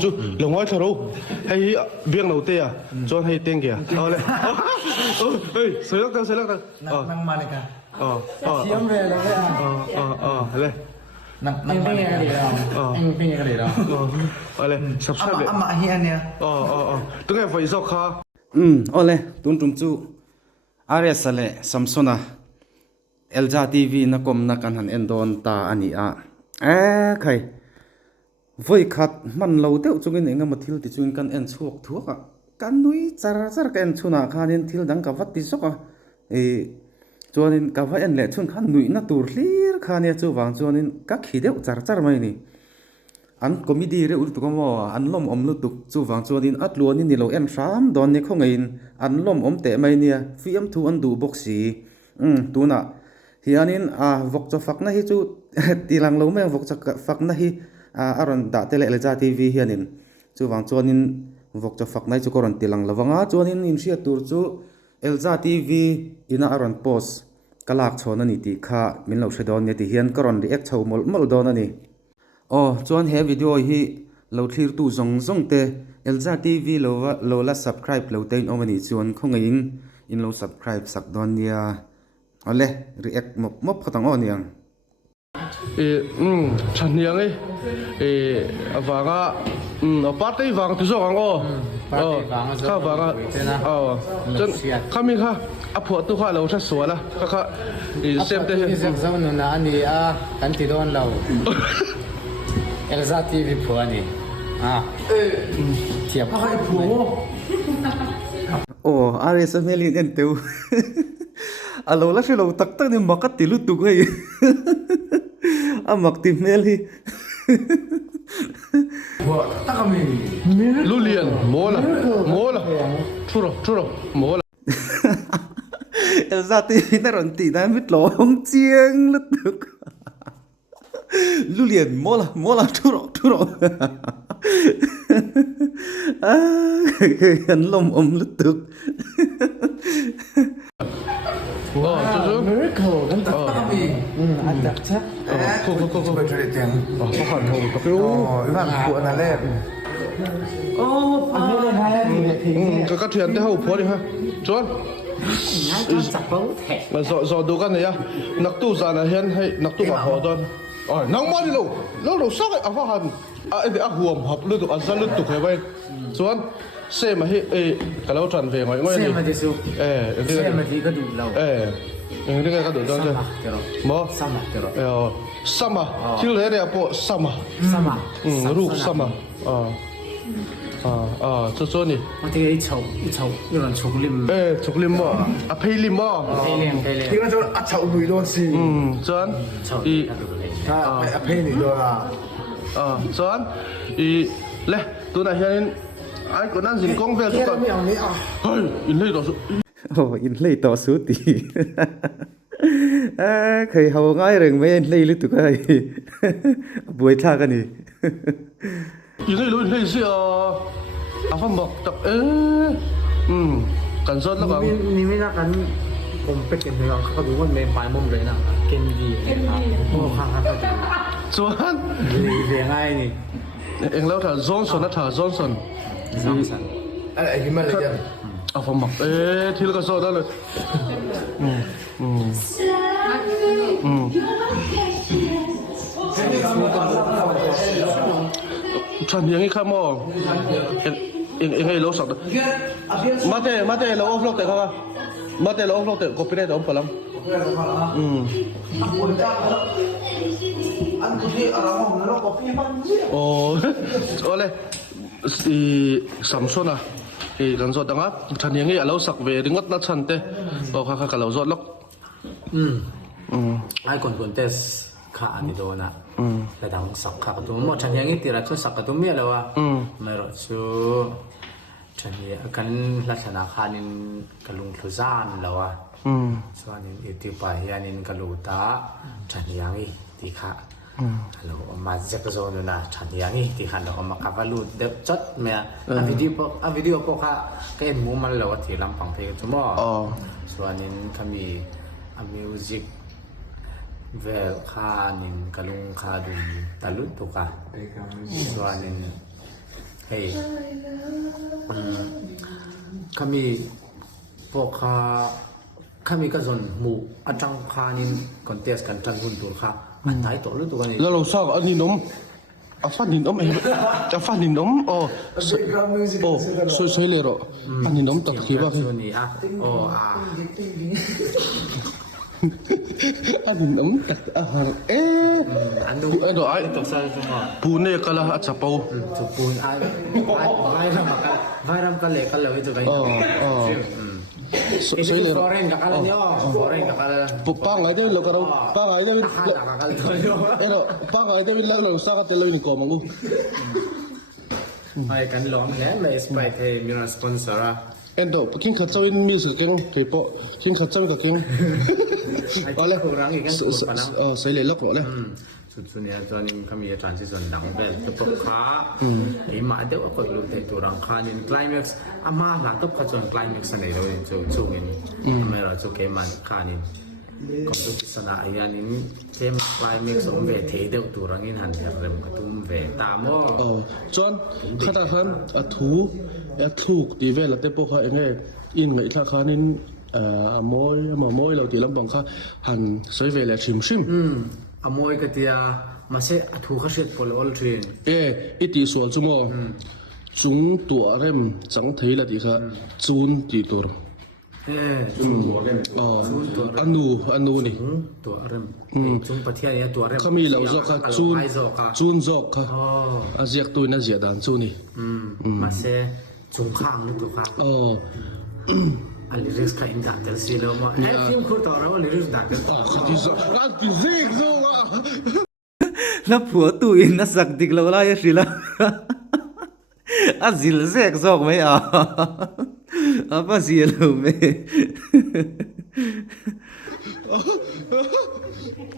chú lồng ngói thở đâu hay viếng đầu tê à cho hay tên kìa lên ơi sấy lắc ta năng mà này cả chiếm về rồi lên năng mà cái gì đâu anh cái gì đâu lên sắp sắp mà hiền nè tôi nghe phải dọc ha ole tun tum chu ares ale samsona elja tv na kom na kan han endon ta ani a khai voi khat man lo teu chungin enga mathil ti chung kan en chuak thuaka kan nui char kan chuna khanin thil dang ka wat ti soka chuanin ka va en le chun khan nui na tur hlir khania chu wang chuanin ka khideu char mai ni an comedy re ul tu ko mo an lom om lu tuk chu wang chuanin atluani ni lo en ram don ni khongein an lom om te mai nia fiam thu an du boxi tuna hianin vok cho fak na hi chu tilang lo me vok cho fak na hi aron da tele elja tv hianin chu wang chuanin vok cho fak nai chu koron tilang lawanga chuanin in ria tur chu elja tv ina aron post kalak chhona ni ti kha min lo shedon ne ti hian koron react chho mol don ani chuan he video hi lo thlir tu zong te elja tv lo la subscribe lo tein omani chuan khongein in lo subscribe sak don nia ole react mop khatang on yang chân nhang ấy vàng bắt tay vàng từ sau khá vàng chân khá mình khá phụ tu khá lâu rất xóa là khá xem thế zaman nuna ani kan ti don law elza tv phu ani tiap ka phu ares melin en teu alo la shelo tak tak ni makat tilu tu gai amak ti meli lu liền mô là chua rồi mô là elza ti na ron ti na mit lo hong chiang lu tu lu liền mô là chua rồi anh lom lu tu miracle kan tak kami ada cak cô cari tiang kan buat nalep các thuyền thế hậu phó đi ha chuan mà dọ đồ cái này á nặc tu già này hen hay nặc tu bảo họ don nắng bao đi lâu sắc ấy phá hẳn em bị huồm học lướt tụ ăn lướt tụ cái vậy chuan xe mà hết cái lâu tràn về ngoài ngoài này xe mà đi su xe mà đi cái đủ lâu ini kan do don mo sama til le ya po sama ru sama cho ni mà thì cái chậu như là chậu lim chậu lim mo phê lim mo thì nó cho chậu bùi đôi xì chọn phê này đôi chọn le tôi này hiện ai còn đang dình công về tôi còn in đây đó in lei to su ti khai hau ngai reng me in lei lu tu kai buai tha ka ni in đây gì phong bọc tập cần sốt lắm ni mới là cần compet cái nàyเขาดูว่าเมย์ปลายมุมเลยนะเกมดีฮ่าส่วนเรียงง่ายนี่เองแล้วถ้าจอห์นสันนะถ้าจอห์นสันอะไรที่มันเลยphong bọc thì là cái sốt đóเลยchân những cái khăm mò em lâu sọc mate lâu offload đấy không mate lâu offload đấy copy đấy ông phải lắm ole Samsung à gần rồi đang á chân những cái lâu sọc về đến ngất nó chân thế khá cả lâu rồi lắm ai còn testขาอันนี้โดนนะแต่ดังสักขาตัวมั่วฉันยังงี้ตีละชุดสักตัวเมียแล้วอ่ะไม่รู้ชูฉันยังกันลักษณะขานินกระลุงทุจานแล้วอ่ะส่วนนี้อิทธิปายานินกระลูตาฉันยังงี้ตีขาแล้วมาเจ็บโซนนะฉันยังงี้ตีขาแล้วมาคับว่าลูเด็กจัดเมียวิดีโอพวกเขาก็เห็นมุมมันแล้วว่าที่ลำพังเพลงจุ่มส่วนนี้เขามีมิวสิกเวลคานินกะลุงคาดุนตะลุตุกะส่วนนึง เฮ้ยข้ามีพวกข้ามีก็ส่วนหมู่อาจังคานินคอนเทสกันจันหุ่นตัวข้าอันไหนตัวหรือตัวนี้ แล้วเราสร้างอันนี้นมอาฟันนินนมเองอาฟันนินนมโอ้สวยเลยหรออันนี้นมตัดขี้ว่า ส่วนนี้อ่ะโอ้อันนี้นมตัดอาหารอันนู้น ไอ้ดอกไอ้ ตัวใส่ตัว ปูเนี่ยก็ละอาจจะเปา จุดปูนไอ้ไวรัมกันเลยกันเลยitu kanสวยเลย ฟลอเรนกับอะไรเนี่ยฟลอเรนกับอะไร ปุ๊บปังไอ้ด้วยเราก็เราปังไอ้ด้วย ตักกันเลย ไอ้ดอกปังไอ้ด้วยเราสร้างกันเลยนี่ก็มังกู ไอ้กันล้อมแหละเลยสไปเทมีสปอนเซอร์ เอ็นดอกกินขัดเจ้าอินมีสึกเก่งเคยปะกินขัดเจ้ากับเก่ง เอาเลยคู่รังอีกกันสุดปะนะ ใส่เลยล็อกหรอเลย สุดเนี่ยตอนนี้เขามีทรานซิชันดังแบบตัวปกขาไอ้มาเดี๋ยวก็รู้แต่ตัวรังคานินไคลแม็กซ์อามาหลังตัวขจรไคลแม็กซ์ในเราจู่ๆนี่ไม่เราจู่เกมันคานินก็ตัวพิศนาไอ้ยันนี้เทมไคลแม็กซ์องเวทเดียวตัวรังอินหันเริ่มกระตุ้มเวตามว่า จอนขนาดนั้นถูกดีเวลแต่พวกเขาเองอินไงถ้าเขานี่มอยเราตีลำบังเขาหันสวยเวลชิมอโมยกติยามาเสะถูกเขาเช็ดพลอลทรีนอีตีส่วนจุโมจุงตัวเริ่มจังเทละดีค่ะจูนตีตัวจุงตัวเริ่มอันนูนี่ตัวเริ่มจุงปะเทียนี่ตัวเริ่มเขามีเหล่าจอกค่ะจูนจอกค่ะอาเจียกตัวน่าเสียดานจูนี่มาเสะจุงข้างนึกตัวข้างอันลิริสค่ะอินดัตเตอร์ซีแล้วมาฟิล์มคุณต่อแล้วลิริสดัตเตอร์ขัดที่สุดขัดที่สุดเลยว่ะแล้วผัวตุยน่าสักดิกเราล่ะยังสิละซิลเซกซอกไหมป้าเสียลูไหม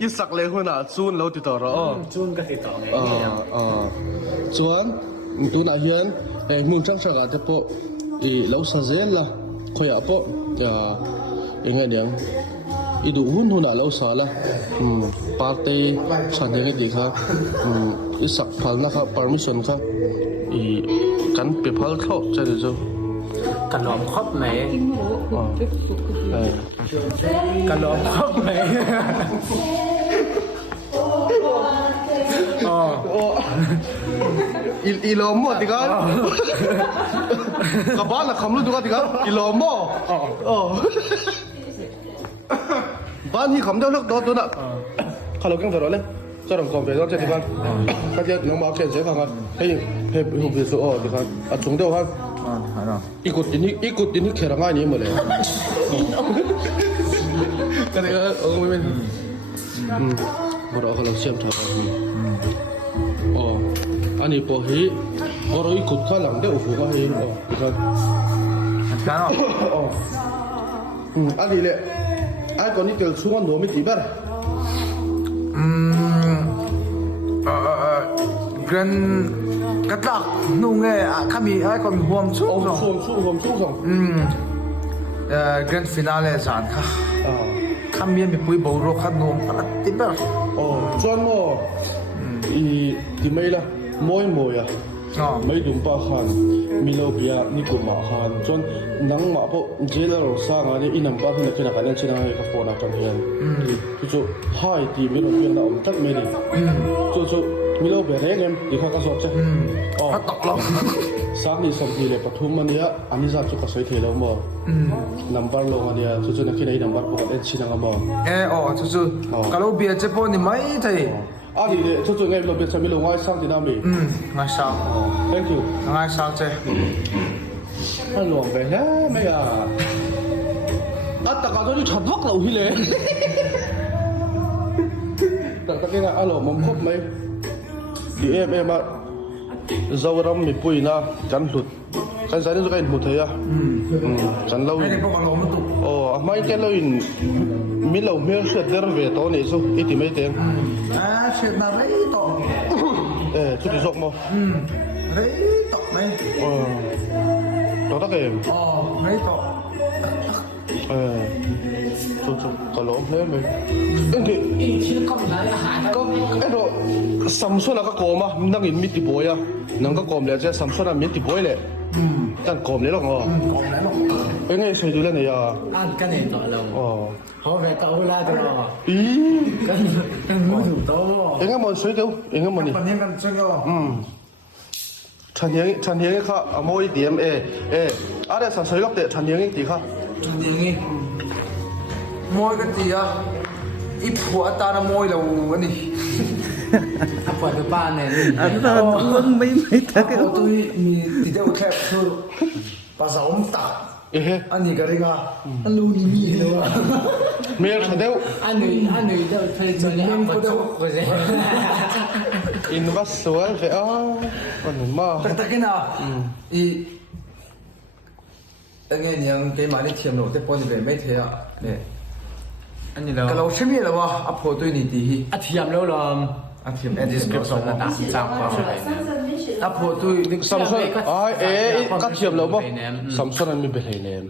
ยิ่งสักเลยคนน่ะจูนเราติดต่อเราจูนก็ติดต่อไงส่วนตัวน่ะเฮียนมึงช่างสักอาจจะพอเราซาเซนล่ะคอยอ่ะพอยังไงเนี่ยอีดูหุ่นน่ะเราสาละปาร์ตี้ฉันยังไงดีครับอีสักพันนะครับ permission ครับกันเปรียบพันเข้าใจหรือเปล่ากันล้อมครอบไหมกันล้อมครอบไหมอีล้อมหมดดิกันกับบ้านละคำรู้ดูกันดิกันอีล้อมหมดบ้านที่คำเดียวเลิกตัวน่ะข้าเราเก่งตลอดเลยจะลองกองไปต้องเจ็ดดิกันข้าจะน้องมาเขียนเสียฟังกันให้หุบไปสู้ดิกันจงเดียวครับอีกุดนี้แค่ง่ายนี้หมดเลยก็เลยไม่เป็นพอเราเขาเราเชื่อมถอดอันนี้พอฮีพอเราอีกุดข้างหลังได้โอ้โหก็ฮีดิกันอันนี้เลยไอ้คนนี้เกิดช่วงหนูไม่ตีบ้างกันกระตักนุ่งไงข้ามีไอ้คนห่วงชุ่มส่งกันฟินาเล่จานค่ะข้ามีปุยบอรุขัดนุ่มอะไรติบ้างจวนโมที่ไม่ละมวยอ่ะไม่ดุมปาขันมีโลกียนี่กุมาขันจนนังมาพวกเจลเราสร้างอะไรอินัมปาขันคือนักการเงินให้กับโฟนักการเงินจู่ๆให้ทีมีโลกียน่ะอมตัดไม่ดีจู่ๆมีโลกียเร่งเงินดีข้าก็สอบใช่ตกลงสักนิดสองทีเลยปฐุมมันเนี่ยอันนี้จะจุกใส่เทแล้วมั้งนัมเบอร์ลงอันเนี้ยจู่ๆนักที่ไหนนัมเบอร์พวกเอ็นชินังมั้งจู่ๆก็เราเบียร์เจ็บปวดนี่ไม่ใช่อันนี้เลยจู่ๆไงเราเป็นสามีเราง่ายสั่งที่นั่นมีง่ายสั่ง thank you ง่ายสั่งเจ้ฮัลโหลไปแล้วไม่อ่ะแต่ก็จะอยู่ชั้นพักเราที่เลยแต่ตอนนี้นะฮัลโหลผมครบไหมดีเอ็มมาเจ้ารำมีปุยนะจันหลุดกันสายนี้จะกันหมดเลยอ่ะจันเล่าอินไม่แค่เล่าอินมีเล่าเมื่อเสร็จเรื่องเวทตอนนี้สุดอีที่ไม่เต็มเสร็จมาไรต่อชุดที่สองมั้งไรต่อไหมต่อตะเกียบไม่ต่อ จุดก็ล้มเลยมั้ยเอ็งดิ อีกที่ก็มีร้านอาหาร ก็ไอ้ดอกซัมซุงก็โกมานั่งอินมิติบอยอ่ะนั่งก็โกมเลยจะซัมซุงมิติบอยเลยจันโกมเลยหรอเอ็งไงใส่ดูแลเนี่ยอ่ะ อันกันเองต่อลง อ๋อ เขาไปต่อเวลาตลอด อี กันมือถูกโต เอ็งก็มันสวยเดียวเอ็งก็มันนี่ วันนี้กันช่วยก็ ฉันเห็นค่ะอ่ะโมยเดียมอะไรสักสวยล็อกเตะฉันเห็นตีค่ะ อย่างงี้มวยกันจีอ่ะอีผัวตาหน้ามวยเราอันนี้ ถ้าปล่อยไปบ้านเนี่ย อันนั้นมันไม่ทัก เอาตัวนี้มีติดเดียวแค่คือภาษาอมตัก อันนี้ก็เรียกว่าอันนู้นนี่เลยวะ เมียฉันเดียว อันนี้เดี๋ยวเพลงจะเนี่ยมันจะก็จะ อินวัสสวยเอ๋อวันนี้มา แต่กันนะอีอันนี้ยังเกมาที่เทียมเราแต่พอจะเป็นไม่เทียเนี่ย อันนี้เรา ก็เราใช่ไหมล่ะวะอ่ะพอตัวนี้ดี อาเทียมแล้วลอม อ่ะเทียม description ระดับจากความอะไร อ่ะพอตัว ซัมซุงก็เทียมแล้วบ่ซัมซุงมันมีเบลล์เนม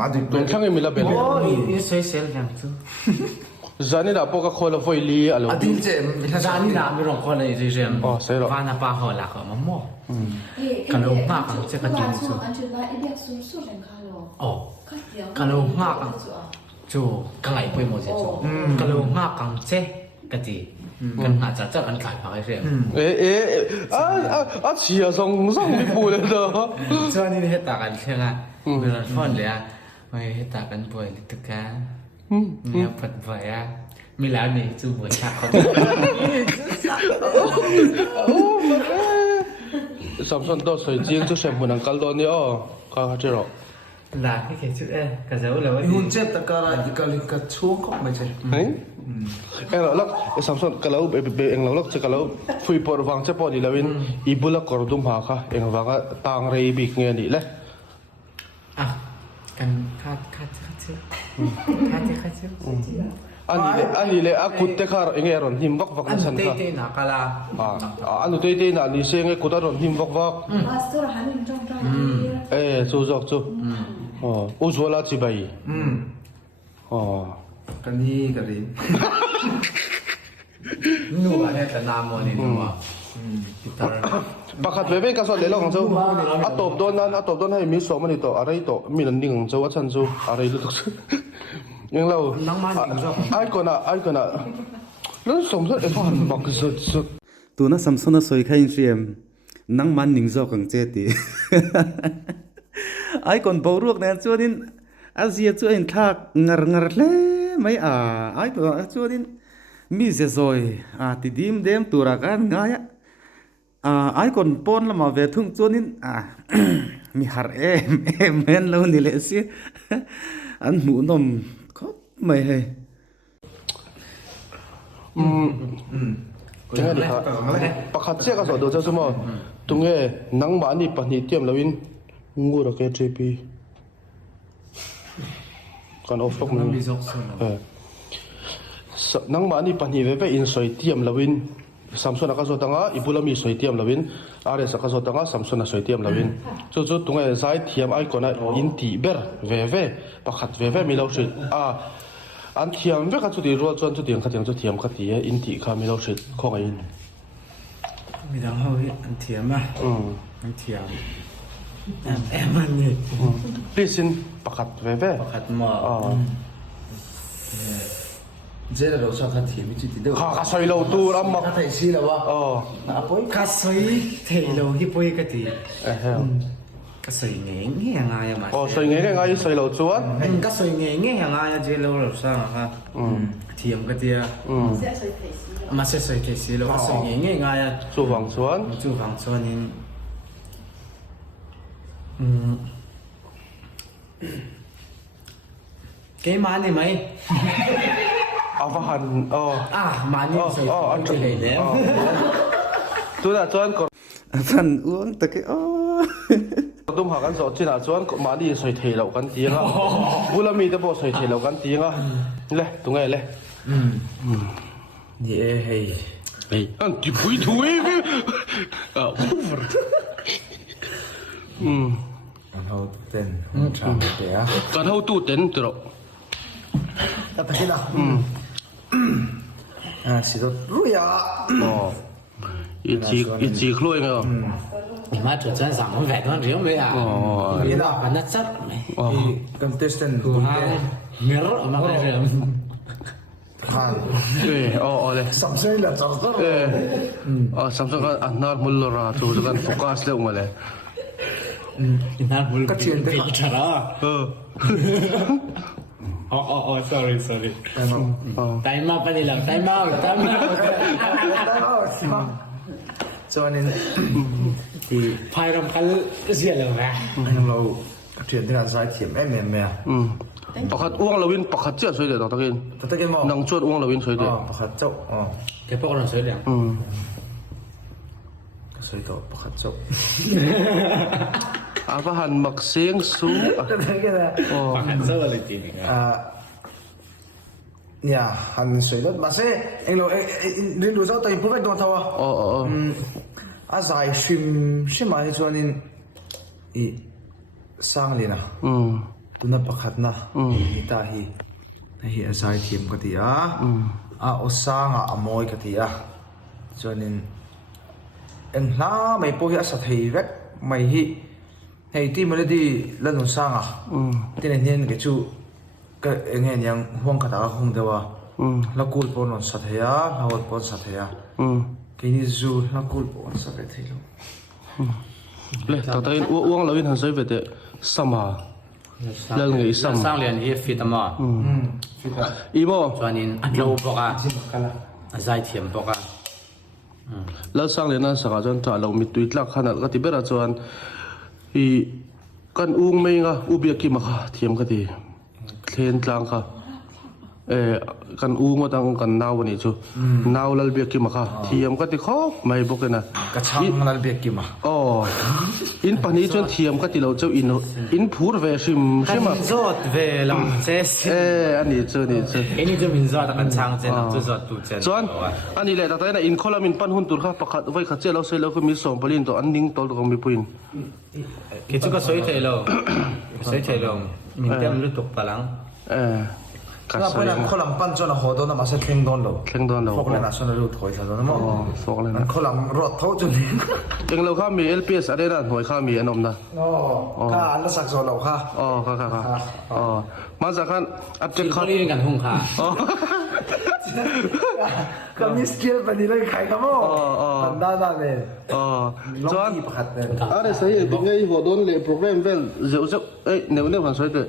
อ่ะดิ ตัวแค่ไม่มีละเบลล์ โอ้ยนี่สวยเซลล์อย่างสู้ จานี่ดาปก็คนละไฟลีอะไร อ่ะดิเจมมีท่า จานนี้ดาไม่รองคนเลยจริงๆ อ๋อใช่หรอ ว่านาปาหอหลักมันมั่วกันลงมากจะกระจิงสู้อ๋อกันลงมากจูกันไหลไปหมดเสียจูกันลงมากกันเจ๊กระจิกันอาจจะเจ้ากันขายผักไอ้เรื่อง เชียส่งไม่ปูเลยเด้อ ช่วงนี้เฮ็ดตากันเชื่ออ่ะเวลาฟ้อนเลยอ่ะไม่เฮ็ดตากันป่วยลิตกาเนี่ยปัดป่วยอ่ะมีแล้วนี่จูบหัวชักเขา ซัมซุงตัวสวยจริงจะเสพเหมือนกันตอนนี้อ๋อก็เข้าใจหรอ là cái kiểu chữ e cả dấu là หุ่นเจ็บตะการอีกาลิกาช่วงก็ไม่ใช่ เฮ้ยเอ็งเราซัมซุงก็เราเอ็งเราจะก็เราฟุยปอร์วังจะปอดีแล้ววินอีบุลกอร์ดุมหาค่ะเอ็งวังก็ต่างเรย์บิกเงี้ยนี่แหละ à cần khát chữ khát chữ อันนี้เลยอากุตเตคาร์เอ็งเอรอนหิมวักนั่นสัน tê ค่ะ tê nà cala อันนู้นเต้น่ะนี่เสียงไอ้กุตารอนหิมวักจูจอกจูอ๋ออุจวลาจิบายอ๋อ กันนี่กันนี่ nu à đây là nam mô này đúng không ปากขัดเว้ยก็สอนเลยแล้วของเจ้าอัตตบโดนนั้นอัตตบโดนให้มีสองมันนี่ต่ออะไรต่อมีนั่นดิ่งเจ้าว่าฉันจูอะไรรู้ตัวยังเราไอ้ก่อนอ่ะแล้วสมมติไอ้ฟันบักสุด ตัวนั้นซัมซุงน่ะสวยแค่อินเสียมนั่งมันนิ่งจอกังเจตีไอ้คนบ่รู้เนี่ยจวดินอาเซียจวดินทักงาเลยไม่ไอ้ตัวจวดินมีเสียซอยติดิมเดมตัวรักันง่ายไอ้คนปนละมาเวทุงจวดินมีหาร์เอ็มเห็นแล้วนี่เลยสิอันหมูนมก็ไม่ให้ จังเลยครับปากขัดเจ้าก็สอนดูเจ้าสมอตรงเงี้ยนังบ้านนี่ปนิเตียมแล้ววินงูระเกจปีก่อนออฟฟอกมัน bị dọc sơn นังบ้านนี่ปนิเวไปอินสวยเตียมแล้ววินซัมซุงก็สอนตั้งอ่ะอีบุลามีสวยเตียมแล้ววินอะไรสักก็สอนตั้งอ่ะซัมซุงสวยเตียมแล้ววินจุดตรงเงี้ยใจเทียมไอ้คนน่ะอินทีเบอร์เวปากขัดเวมีเราสุดอันเทียมเวก็จุดที่รัวจวนจุดที่ขัดยังจุดเทียมขัดที่อินทีข้ามีเราสุดข้องอิน มีทั้งเขาอันเทียมอ่ะอันเทียมมันนี่ Listen, pakat veve. khát mò เจ๊เราชอบขัดถีบจิตติเด้อ Kaka soy lo tu ramak. ขัดไทยซีแล้ววะ Oh. อ่ะปุ้ย khát sấy thì lâu hi bôi cái gì Hell. cái sấy nghe nghe ngay mà Oh, soy ngay ngay soy lo chuan. cái sấy nghe nghe ngay chứ lâu rồi sao ha thiềm cái tia mà sẽ sấy cái gì lâu cái sấy nghe nghe ngay Chu wang chuan. chú vàng cho nên cái má này mày Avahan. Oh. má này sấy anh cái này đấy Tu na chuan ko ฟันอ้วงตะกี้โอ้ dum ha kan zo china chuan ko ma di soi thei lo kan ti nga. Bulami te bo soi thei lo kan ti nga. Le, tu ngai le. นี่เฮ้ย Hey, an ti pui tu e. Over. อันเขาเต้นชาเดีย Kan hau tu ten tro. kata kita sidot ruya อ๋ออีจีคลุยไงอ๋อ 你妈这真上我外头人没啊？哦别的反正这没。 i contestant กูฮะเมื่อมาเรื่อง han เอออ๋อเลย samsung la charger เอออ๋อซัมซุงก็อันนั้นมุลลราจูจะกันโฟกัสเลยมาเลย นั่นบุล ก็เชียนได้ ชาระ เออ อ๋อ sorry ไตมาปนิลังไตมา cho nên thì พายรำคันเสียเลยแม่ anh lâu chuyển thế là giải thiểm em mềm mềm ปกติอ้วงเราวินปกติเจ้าสวยเด็ดตะกิน tất cái màu นังชวดอ้วงเราวินสวยเด็ด bọc hạt chậu แกพวกเราสวยเลย sợi tổ bọc hạt chậu อาพหันมักเสียงสูง cái này ปากหันเสื้อเลยจริง nhà hẳn sợi đất mà sẽ anh lâu đến đủ rau tay bút vạch đồ thầu à อ๋ออ๋อ dài swim mà cho nên ý sang liền à tu na pakhat na ita hi hi asai thiam ka ti a o sanga amoi ka ti a chuanin en hla mai po hi asa thei vek mai hi hei ti mala di lanu sanga tin nen ke chu ka engen yang huang ka ta hung dewa lakul pon on sa theya hawat pon sa theya ke ni zu lakul pon sa ve thei lo เลยตะกินอ้วงเราวินหันสวยเด็ดสมาเรื่องไงซ้ำ สร้างเรียนที่ฟิตมา อีโม ส่วนนี้อันโลปกะใจเทียมปกะ แล้วสร้างเรียนนั้นสักจนถ้าเรามีตุยลักขนาดก็ที่เบราจวนอีกันอุ้งไม่งะอุเบียกิมาค่ะเทียมก็ดีเทนกลางค่ะกันอุ้งว่าตั้งกันนาววันนี้จูนาวลัลเบียกิมาค่ะเทียมก็ที่เขาไม่บอกกันนะ ka chang nal bek ki ma อ๋ออินปนี้จนเทียมก็ที่เราเจ้าอินพูดเวชิมใช่ไหม จอดเวลาเจส อันนี้เจอนี่เจอ อันนี้จะมินจอดกันช่างเจนจะจอดตูเจน ส่วนอันนี้แหละแต่ในอินคอลามินปั้นหุ่นตุรค่ะประกาศไว้ขัดเจ้าเราเสร็จแล้วก็มี2 ปลินตัวอันนิ่งตัวก็มีปุ่น คิดก็สวยเทโลสวยเทโลมินเต็มลุตุกพลัง กัด na ใส่ pa na kholam pan cho na ho do na ma se kheng don lo แข่งโดนเรา phok le na so na ru thoi sa do na mo สองเลย an นะ kholam rot tho chu ni ยังเราข้ามี LPS อะไรนะหน่วยข้ามีอนมนะ ka an la sak zo lo kha อ๋อค่ะอ๋อมาจากขั้นอัพเด จิ ต ต ขั้น เขาเรียนกันหุ่งค่ะ ka mi skill pa ni lai khai ka mo an da da ne อ๋อ long ส่วน ki pakhat ne อะไรสาเหตุเป็นไงหัวโดนเลยโปรแกรมเวลเจ้าเจ้าเนี่ยมันสวยเตะ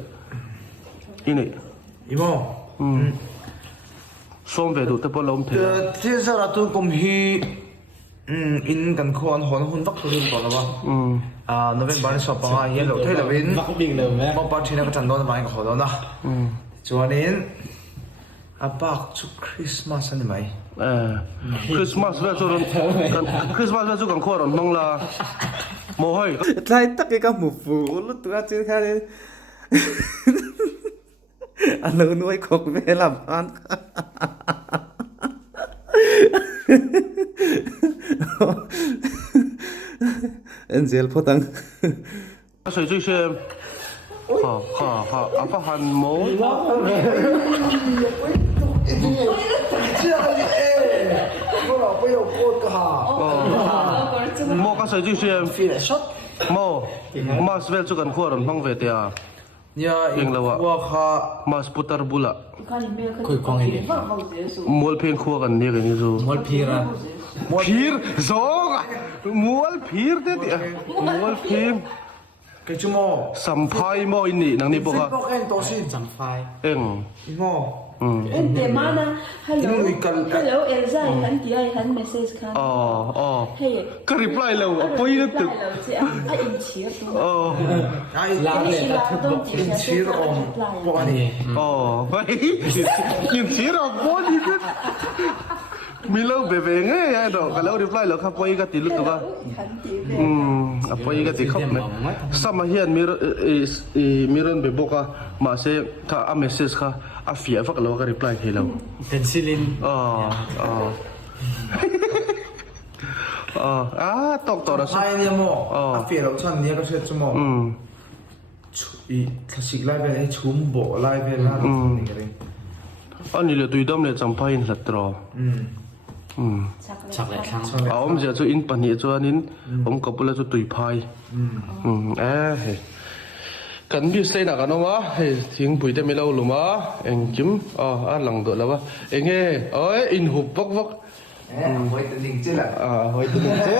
อีนี่ imo ส้มเวดูแต่พอลมเท ti sa ra tu kom hi in kan khon hon hun vak thu ko la ba november ni so pa nga yellow thei la win มักบิ่งเลยแม่ mo pa thina ka chan don ma ka ho do na chuanin apak chu christmas ani mai คริสต์มาสเวลจุนคริสต์มาสเวลจุกันขวดน้องลาโมห้อย Lai tắc cái các mục phụ lúc tụi ta chưa khai lên anh lớn nuôi cuộc về làm ăn anh dễ phát tăng ใส่ชื่อเชมอาฟาฮันโม ko la pa yo ko ka ha โมก็ใส่ชื่อเชม fi la shot โมมาสเวลจุกันขวดน้องเวเตีย ya Yang lawa. wa kha มาสปุตตาร์บุละ คุยกองเอง มวลเพลงขวกันนี่กันนี่จู มอลพีระ พีร์สองมวลพีร์เด็ดมวลพีร์ ke chu mo สัมภายโมอินนี่นังนี่บอกว่า ko en to sin จำไฟ เอ็ง mo Ente mana hello Inu ikal hello Elsa kan dia kan message kan อ๋อ hey ก็รีプライแล้วปอยนึกตึก si a in chia tu อ๋อ ai ลาเลย si ละ la ทุก don บอก ti chir om ko ani อ๋อเฮ้ยยินเสียงออกบอดีกันมีเล่าเบเบ้ไงไอ้ดอกกันแล้วรีプライแล้วครับปอยก็ติดลึกตัว kan ti ปอยก็ติดครับเนี่ยสมัยเฮียนมีเรื่องเบบกอะมาเสถ้าอ่านเมสเซจค่ะอ่ะฟีฟักแล้วก็รีプライให้เรา เป็นซิลิน ตกต่อนะ ai ni mo a fi lo chan ni ka se chu mo i classic live ai chum bo live na ni ke อันนี้เลยตุยดำเลยจำพายหลัดรอชักแหละครั้ง เอาผมจะอินปันนี้จวนนี้ผมกับปุระจะตุยพายกันบิสเลยนะกันเนาะเฮ้ยทิ้งปุ๋ยแต่ไม่เล่าหรือมาเอ็งจิ้มหลังตัวแล้ววะเอ็งเอ้ยอินหุบวักไว้ตัวนิ่งจิละ เฮ้ยตัวเจ๊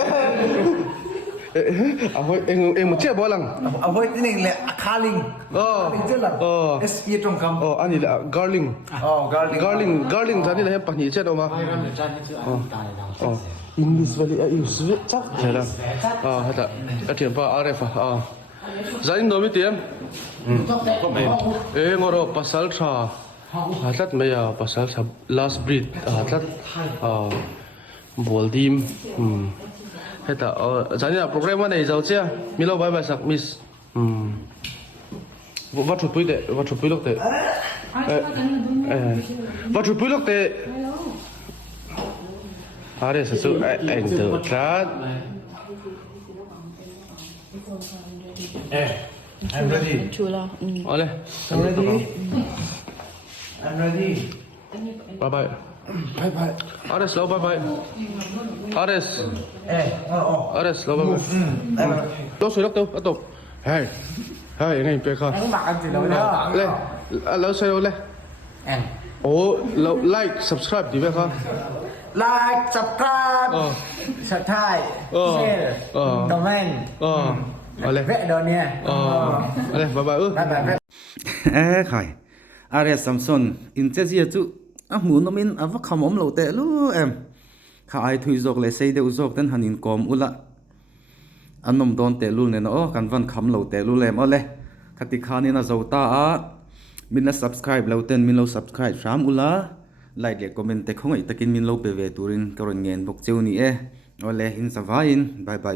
เฮ้ยเอ็งมันเจ็บบ่หลัง เอาไว้ตัวนิ่งเลยคาลิงจิละSP ตรงคำ อันนี้แหละgarling garlicจานนี้เลยปันนี้เจ็ดออกมา ไม่รำเลยจ้าที่ชื่อตายดัง English valley you switch chắc thế là hết ạ tiền pa aref zain do mi tiam ngor pasal tha hatat me ya pasal sa last breed hatat bol dim hết ạ zain ya program này giàu chưa mi lo bye bye sak miss vắt chụp pui lok te vắt chụp pui lok te Are sesu enter chat. I'm ready Chula. Ole. I'm ready Bye bye. bye bye Ares lo bye bye. Ares. Ares lo bye bye. Đâu soi lắc đâu, bắt tục. Hey. Hey, ngay pe kha. Anh mặc anh gì đâu đó Lên. Lo soi đâu lên. Anh Lo like, subscribe đi pe kha. like subscribe subscribe share comment Ole. vẽ đồ nè Ole, bye bye. bye bye ใครอาเรียสัมซอนอินเจเซียจุหมูนมินวักขมอมเหลาเตะลูข้าไอทุยจกเลยเซเดอุจกตันหันอินกอมอุละอันนมโดนเตะลูเนี่ยนะกันวันขำเหลาเตะลูเลยมาเลยคติขานี่นะเจ้าตามินละ subscribe เหลาเต้นมินเรา subscribe สามอุละไลค์เด็กคอมเมนต์แต่คงไอตะกินมินเราไปเวตูรินกระเงินบกเจ้านี่โอเลหินสบายบายบาย